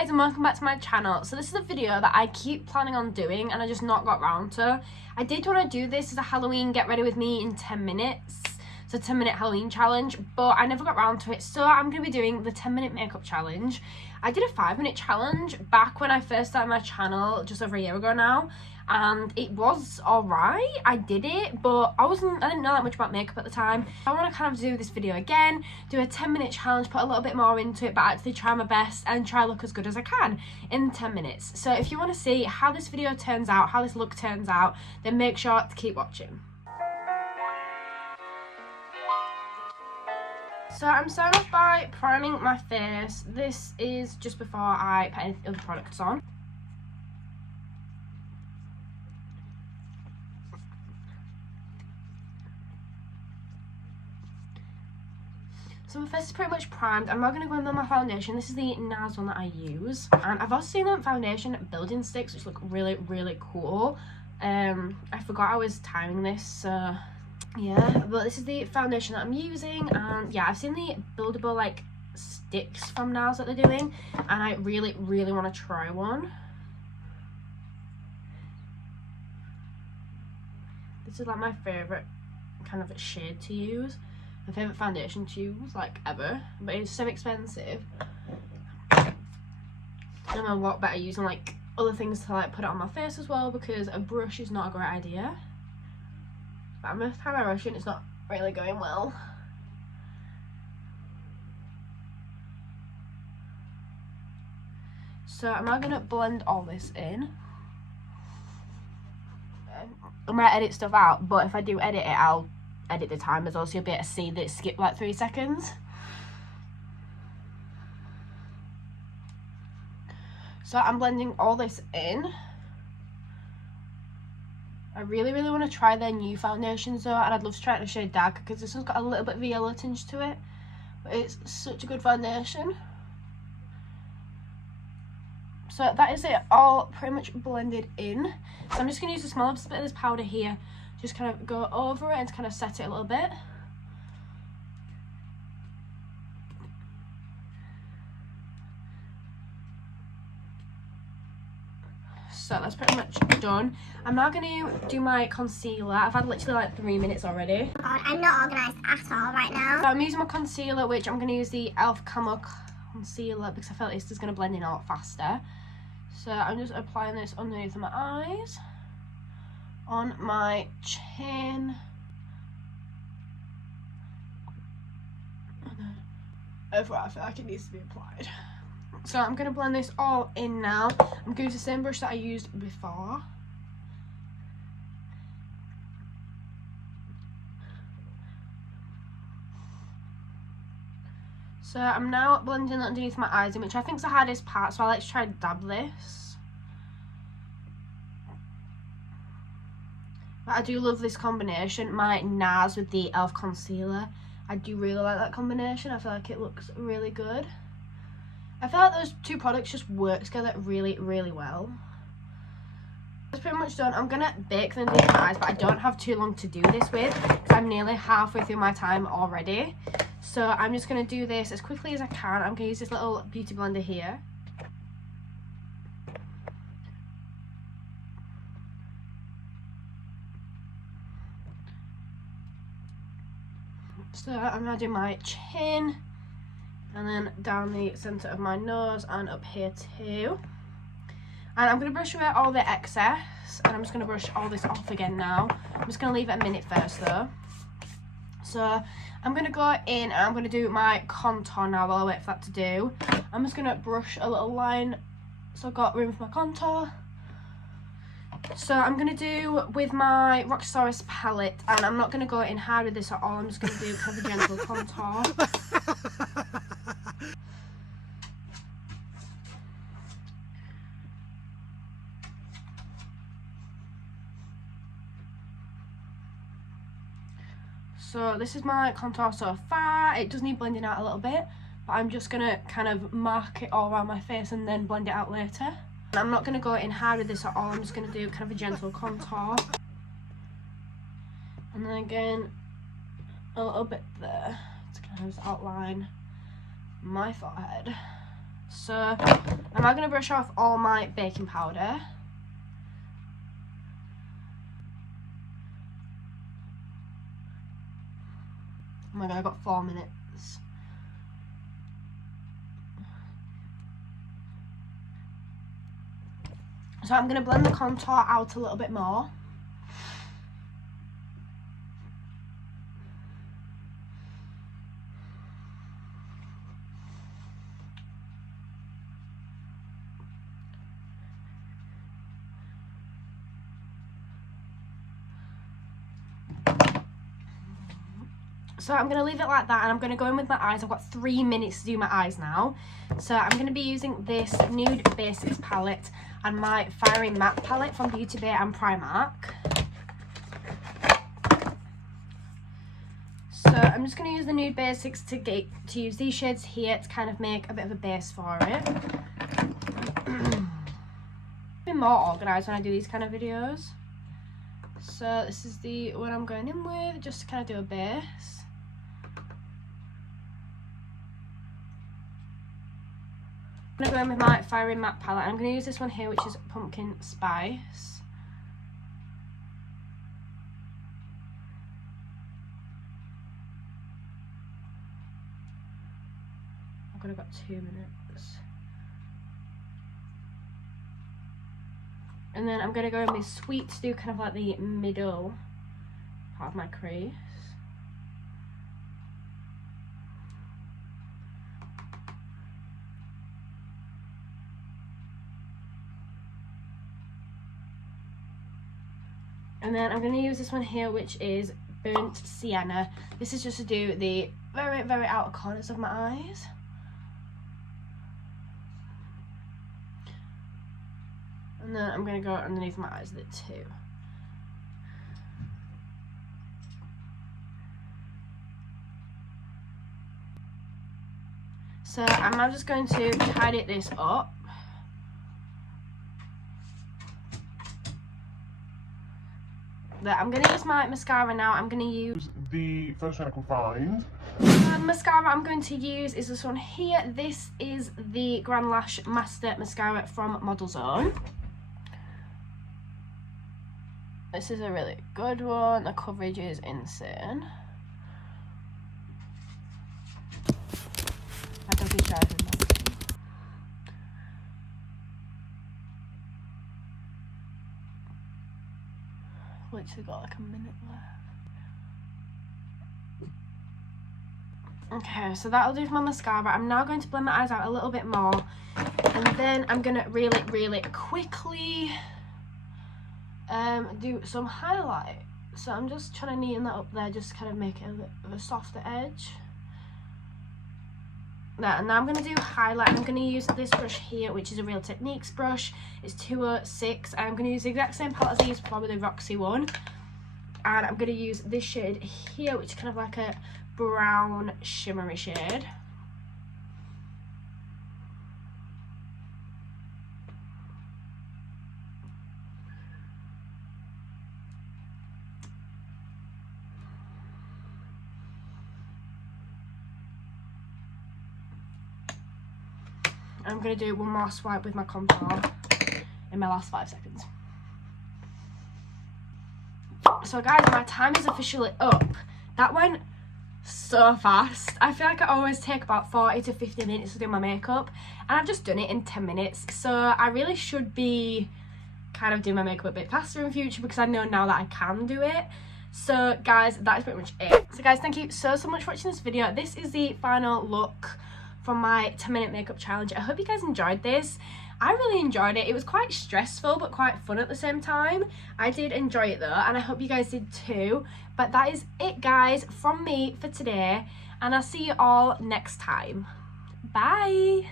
guys, and welcome back to my channel. So this is a video that I keep planning on doing and I just not got round to. I did want to do this as a Halloween get ready with me in 10 minutes. It's a 10-minute Halloween challenge, but I never got round to it, so I'm going to be doing the 10-minute makeup challenge. I did a 5-minute challenge back when I first started my channel just over a year ago now, and it was alright. I did it, but I didn't know that much about makeup at the time. I want to kind of do this video again, do a 10-minute challenge, put a little bit more into it, but actually try my best and try to look as good as I can in 10 minutes. So if you want to see how this video turns out, how this look turns out, then make sure to keep watching. So I'm starting off by priming my face. This is just before I put any other products on. So my face is pretty much primed. I'm not going to go in with my foundation. This is the NARS one that I use. And I've also seen that foundation building sticks, which look really, really cool. I forgot I was timing this, so yeah, but this is the foundation that I'm using, and yeah, I've seen the buildable like sticks from NARS that they're doing, and I really, really want to try one. This is like my favourite kind of shade to use, my favourite foundation to use, like ever, but it's so expensive. And I'm a lot better using like other things to like put it on my face as well, because a brush is not a great idea. But I'm just kind of rushing, it's not really going well. So I'm now going to blend all this in. I might edit stuff out, but if I do edit it, I'll edit the time as well, so you'll be able to see that it skipped like 3 seconds. So I'm blending all this in. I really, really want to try their new foundations though, and I'd love to try it in a shade darker, because this one's got a little bit of a yellow tinge to it, but it's such a good foundation. So that is it, all pretty much blended in. So I'm just going to use a small bit of this powder here, just kind of go over it and to kind of set it a little bit. So that's pretty much done. I'm now going to do my concealer. I've had literally like 3 minutes already. Oh God, I'm not organised at all right now. So I'm using my concealer, which I'm going to use the e.l.f. Camo Concealer, because I feel like this is going to blend in a lot faster. So I'm just applying this underneath my eyes, on my chin, and then everywhere I feel like it needs to be applied. So I'm going to blend this all in now. I'm going to use the same brush that I used before. So I'm now blending underneath my eyes, which I think is the hardest part, so I like to try to dab this. But I do love this combination, my NARS with the e.l.f. concealer. I do really like that combination. I feel like it looks really good. I feel like those two products just work together really, really well. That's pretty much done. I'm going to bake them underneath my eyes, but I don't have too long to do this with, because I'm nearly halfway through my time already. So I'm just going to do this as quickly as I can. I'm going to use this little beauty blender here. So I'm going to do my chin, and then down the centre of my nose and up here too. And I'm going to brush away all the excess, and I'm just going to brush all this off again now. I'm just going to leave it a minute first though. So I'm going to go in and I'm going to do my contour now while I wait for that to do. I'm just going to brush a little line so I've got room for my contour. So I'm going to do with my Roxasaurus palette, and I'm not going to go in hard with this at all. I'm just going to do kind of a gentle contour. So this is my contour so far. It does need blending out a little bit, but I'm just going to kind of mark it all around my face and then blend it out later. And I'm not going to go in hard with this at all. I'm just going to do kind of a gentle contour. And then again, a little bit there to kind of outline my forehead. So I'm now going to brush off all my baking powder. Oh my god, I've got 4 minutes. So I'm going to blend the contour out a little bit more. So I'm going to leave it like that, and I'm going to go in with my eyes. I've got 3 minutes to do my eyes now. So I'm going to be using this Nude Basics palette and my Fiery Matte palette from Beauty Bay and Primark. So I'm just going to use the Nude Basics to use these shades here to kind of make a bit of a base for it. Be more organised when I do these kind of videos. So this is the one I'm going in with, just to kind of do a base. I'm going to go in with my Fiery Matte palette. I'm going to use this one here, which is Pumpkin Spice. I've got 2 minutes. And then I'm going to go in with Sweet to do kind of like the middle part of my crease. And then I'm going to use this one here, which is Burnt Sienna. This is just to do the very, very outer corners of my eyes. And then I'm going to go underneath my eyes with it too. So I'm now just going to tidy this up. I'm going to use my mascara now. I'm going to use the first one I can find. The mascara I'm going to use is this one here. This is the Grand Lash Master Mascara from Model Zone. This is a really good one. The coverage is insane. My dog is driving me. Literally got like a minute left. Okay, so that'll do for my mascara. I'm now going to blend my eyes out a little bit more, and then I'm gonna really, really quickly do some highlight. So I'm just trying to neaten that up there, just kind of make it a bit of a softer edge. There, and now I'm going to do highlight. I'm going to use this brush here, which is a Real Techniques brush. It's 206. I'm going to use the exact same palette as I used before with the Roxy one. And I'm going to use this shade here, which is kind of like a brown shimmery shade. I'm going to do one more swipe with my contour in my last 5 seconds. So guys, my time is officially up. That went so fast. I feel like I always take about 40 to 50 minutes to do my makeup, and I've just done it in 10 minutes. So I really should be kind of doing my makeup a bit faster in future, because I know now that I can do it. So guys, that is pretty much it. So guys, thank you so much for watching this video. This is the final look from my 10-minute makeup challenge. I hope you guys enjoyed this. I really enjoyed it. It was quite stressful but quite fun at the same time. I did enjoy it though, and I hope you guys did too. But that is it guys from me for today, and I'll see you all next time. Bye.